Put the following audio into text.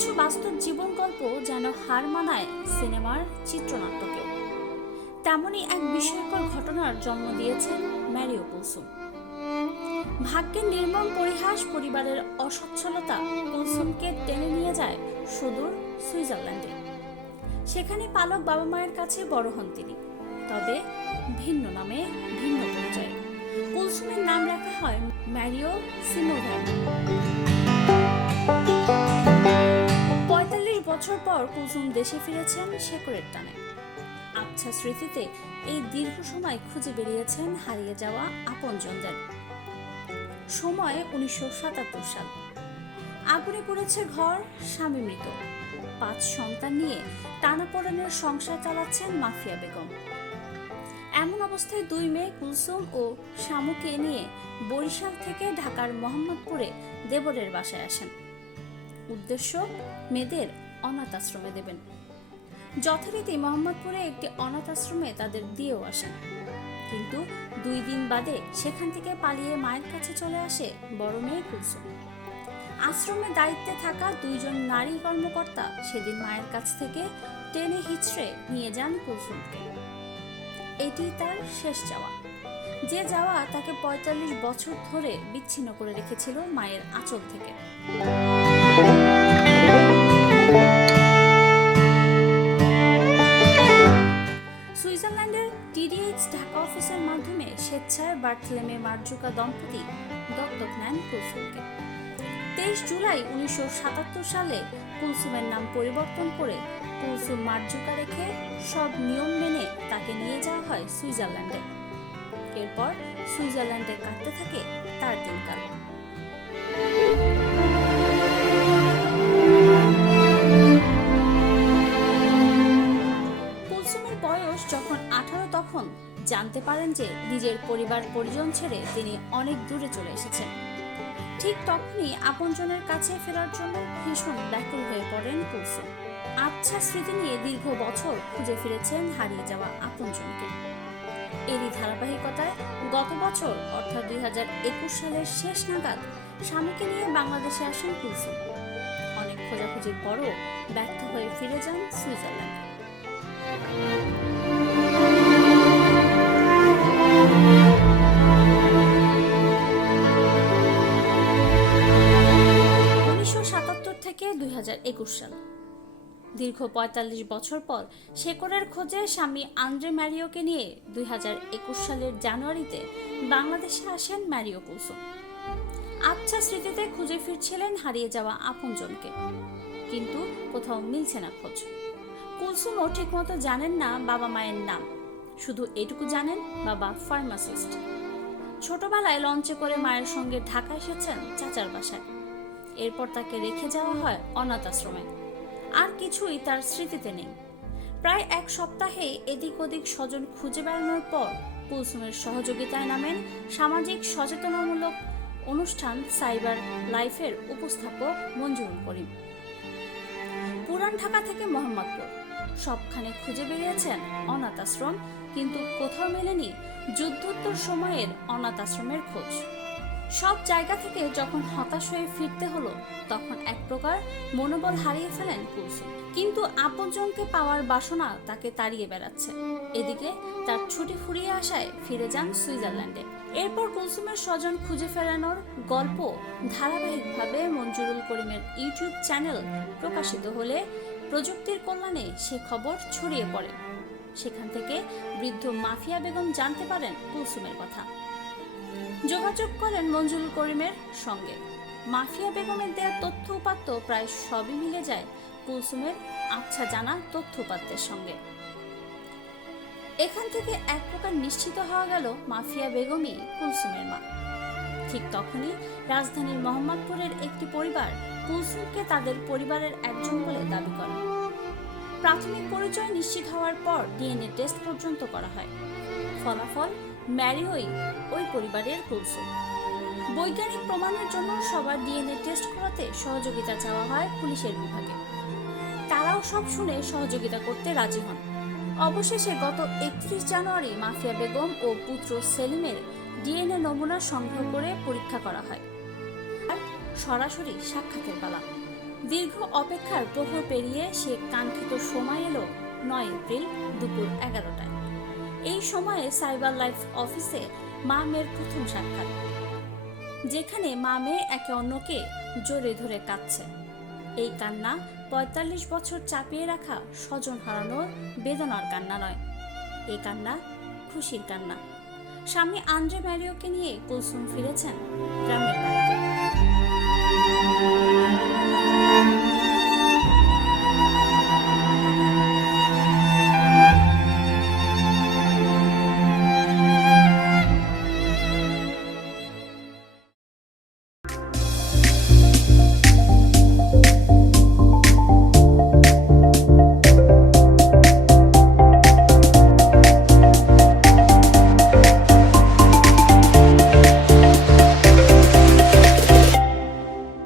কিছু বাস্তব জীবন গল্প যেন হার মানায় সিনেমার চিত্রনাট্যকে। তেমনই এক বিস্ময়কর ঘটনার জন্ম দিয়েছেন ম্যারিও কুলসুম। ভাগ্যের নির্মম পরিহাস, পরিবারের অসচ্ছলতা কুলসুমকে টেনে নিয়ে যায় সুদূর সুইজারল্যান্ডে। সেখানে পালক বাবা মায়ের কাছে বড় হন তিনি, তবে ভিন্ন নামে, ভিন্ন পরিচয়ে। কুলসুমের নাম রাখা হয় ম্যারিও সিমোভ্যান। ৪৫ বছর পর কুলসুম দেশে ফিরেছেন শেকড়ের টানে। আবছা স্মৃতিতে এই দীর্ঘ সময় খুঁজে বেরিয়েছেন হারিয়ে যাওয়া আপনজনদের। সময় ১৯৭৭ সাল। আগুনে পড়েছে ঘর, স্বামী মৃত। ৫ সন্তান নিয়ে টানাপোড়েনের সংসার চালাচ্ছেন মাফিয়া বেগম। এমন অবস্থায় ২ মেয়ে কুলসুম ও শামুকে নিয়ে বরিশাল থেকে ঢাকার মোহাম্মদপুরে দেবরের বাসায় আসেন। উদ্দেশ্য, মেয়েদের অনাথ আশ্রমে দেবেন। যথারীতি মোহাম্মদপুরে একটি অনাথ আশ্রমে তাদের দিয়েও আসেন, কিন্তু ২ দিন বাদে সেখান থেকে পালিয়ে মায়ের কাছে চলে আসে বড় মেয়ে কুলসুম। আশ্রমে দায়িত্বে থাকা ২ জন নারী কর্মকর্তা সেদিন মায়ের কাছ থেকে টেনে হিচড়ে নিয়ে যান কুলসুমকে। এটি তার শেষ যাওয়া, যে যাওয়া তাকে ৪৫ বছর ধরে বিচ্ছিন্ন করে রেখেছিল মায়ের আঁচল থেকে। সুইজারল্যান্ডের টিডিএইচ ঢাকা অফিসের মাধ্যমে স্বেচ্ছায় বার্থলেমে মার্জুকা দম্পতি দত্তক নেন কুলসুমকে। ২৩ জুলাই ১৯৭৭ সালে কুলসুমের নাম পরিবর্তন করে কুলসুম মার্জুকা রেখে সব নিয়ম মেনে তাকে নিয়ে যাওয়া হয় সুইজারল্যান্ডে। এরপর সুইজারল্যান্ডে কাটতে থাকে তার দিনকাল। কুলসুমের বয়স যখন ১৮ তখন জানতে পারেন যে নিজের পরিবার পরিজন ছেড়ে তিনি অনেক দূরে চলে এসেছেন। ঠিক তখনই আপনজনের কাছে ফেরার জন্য ভীষণ ব্যাকুল হয়ে পড়েন কুলসুম। আবছা স্মৃতি নিয়ে দীর্ঘ বছর খুঁজে ফিরেছেন হারিয়ে যাওয়া আপনজনকে। এরই ধারাবাহিকতায় গত বছর অর্থাৎ ২০২১ সালের শেষ নাগাদ স্বামীকে নিয়ে বাংলাদেশে আসেন কুলসুম। অনেক খোঁজাখুঁজির পরও ব্যর্থ হয়ে ফিরে যান সুইজারল্যান্ড। থেকে ২০২১ সাল, দীর্ঘ ৪৫ বছর পর শেকড়ের খোঁজে স্বামী আন্দ্রে ম্যারিওকে নিয়ে ২০২১ সালের জানুয়ারিতে বাংলাদেশে আসেন ম্যারিও কুলসুম। আবছা স্মৃতিতে খুঁজে ফিরছিলেন হারিয়ে যাওয়া আপনজনকে, কিন্তু কোথাও মিলছে না খোঁজ। কুলসুমও ঠিকমতো জানেন না বাবা মায়ের নাম, শুধু এটুকু জানেন বাবা ফার্মাসিস্ট। ছোটবেলায় লঞ্চে করে মায়ের সঙ্গে ঢাকা এসেছেন চাচার বাসায়। এরপর তাকে রেখে যাওয়া হয় অনাথ আশ্রমে। আর কিছুই তার স্মৃতিতে নেই। প্রায় ১ সপ্তাহে এদিক ওদিক স্বজন খুঁজে বেড়ানোর পর কুলসুমের সহযোগিতায় নামেন সামাজিক সচেতনামূলক অনুষ্ঠান সাইবার লাইফের উপস্থাপক মঞ্জুরুল করিম। পুরান ঢাকা থেকে মোহাম্মদপুর সবখানে খুঁজে বেরিয়েছেন অনাথ আশ্রম, কিন্তু কোথাও মেলেনি যুদ্ধোত্তর সময়ের অনাথ আশ্রমের খোঁজ। সব জায়গা থেকে যখন হতাশ হয়ে ফিরতে হলো, তখন এক প্রকার মনোবল হারিয়ে ফেলেন কুলসুম। কিন্তু আপনজনকে পাওয়ার বাসনা তাকে তাড়িয়ে বেড়াচ্ছে। এদিকে তার ছুটি ফুরিয়ে আসায় ফিরে যান সুইজারল্যান্ডে। এরপর কুলসুমের স্বজন খুঁজে ফেরানোর গল্প ধারাবাহিকভাবে মঞ্জুরুল করিমের ইউটিউব চ্যানেল প্রকাশিত হলে প্রযুক্তির কল্যাণে সে খবর ছড়িয়ে পড়ে। সেখান থেকে বৃদ্ধ মাফিয়া বেগম জানতে পারেন কুলসুমের কথা। যোগাযোগ করেন মঞ্জুরুল করিমের সঙ্গে। মাফিয়া বেগমের দেয়া তথ্য উপাত্ত প্রায় সবই মিলে যায় কুলসুমের আবছা জানা তথ্য উপাত্তের সঙ্গে। এখান থেকে এক প্রকার নিশ্চিত হওয়া গেল মাফিয়া বেগমই কুলসুমের মা। ঠিক তখনই রাজধানীর মোহাম্মদপুরের একটি পরিবার কুলসুমকে তাদের পরিবারের একজন বলে দাবি করে। প্রাথমিক পরিচয় নিশ্চিত হওয়ার পর ডিএনএ টেস্ট পর্যন্ত করা হয়। ফলাফল ম্যারিওই ওই পরিবারের কুলসুম। বৈজ্ঞানিক প্রমাণের জন্য সবার ডিএনএ টেস্ট করাতে সহযোগিতা চাওয়া হয় পুলিশের বিভাগে। তারাও সব শুনে সহযোগিতা করতে রাজি হন। অবশেষে গত ৩১ জানুয়ারি মাফিয়া বেগম ও পুত্র সেলিমের ডিএনএ নমুনা সংগ্রহ করে পরীক্ষা করা হয়। আর সরাসরি সাক্ষাতের পালা। দীর্ঘ অপেক্ষার প্রহর পেরিয়ে সে কাঙ্ক্ষিত সময় এলো 9 এপ্রিল দুপুর 11টায়। এই সময়ে সাইবার লাইফ অফিসে মা মেয়ের প্রথম সাক্ষাৎ, যেখানে মা মেয়ে একে অন্যকে জড়িয়ে ধরে কাঁদছে। এই কান্না 45 বছর চাপিয়ে রাখা স্বজন হারানোর বেদনার কান্না নয়, এই কান্না খুশির কান্না। স্বামী আন্দ্রে ম্যারিওকে নিয়ে কুলসুম ফিরেছেন গ্রামের বাড়ি।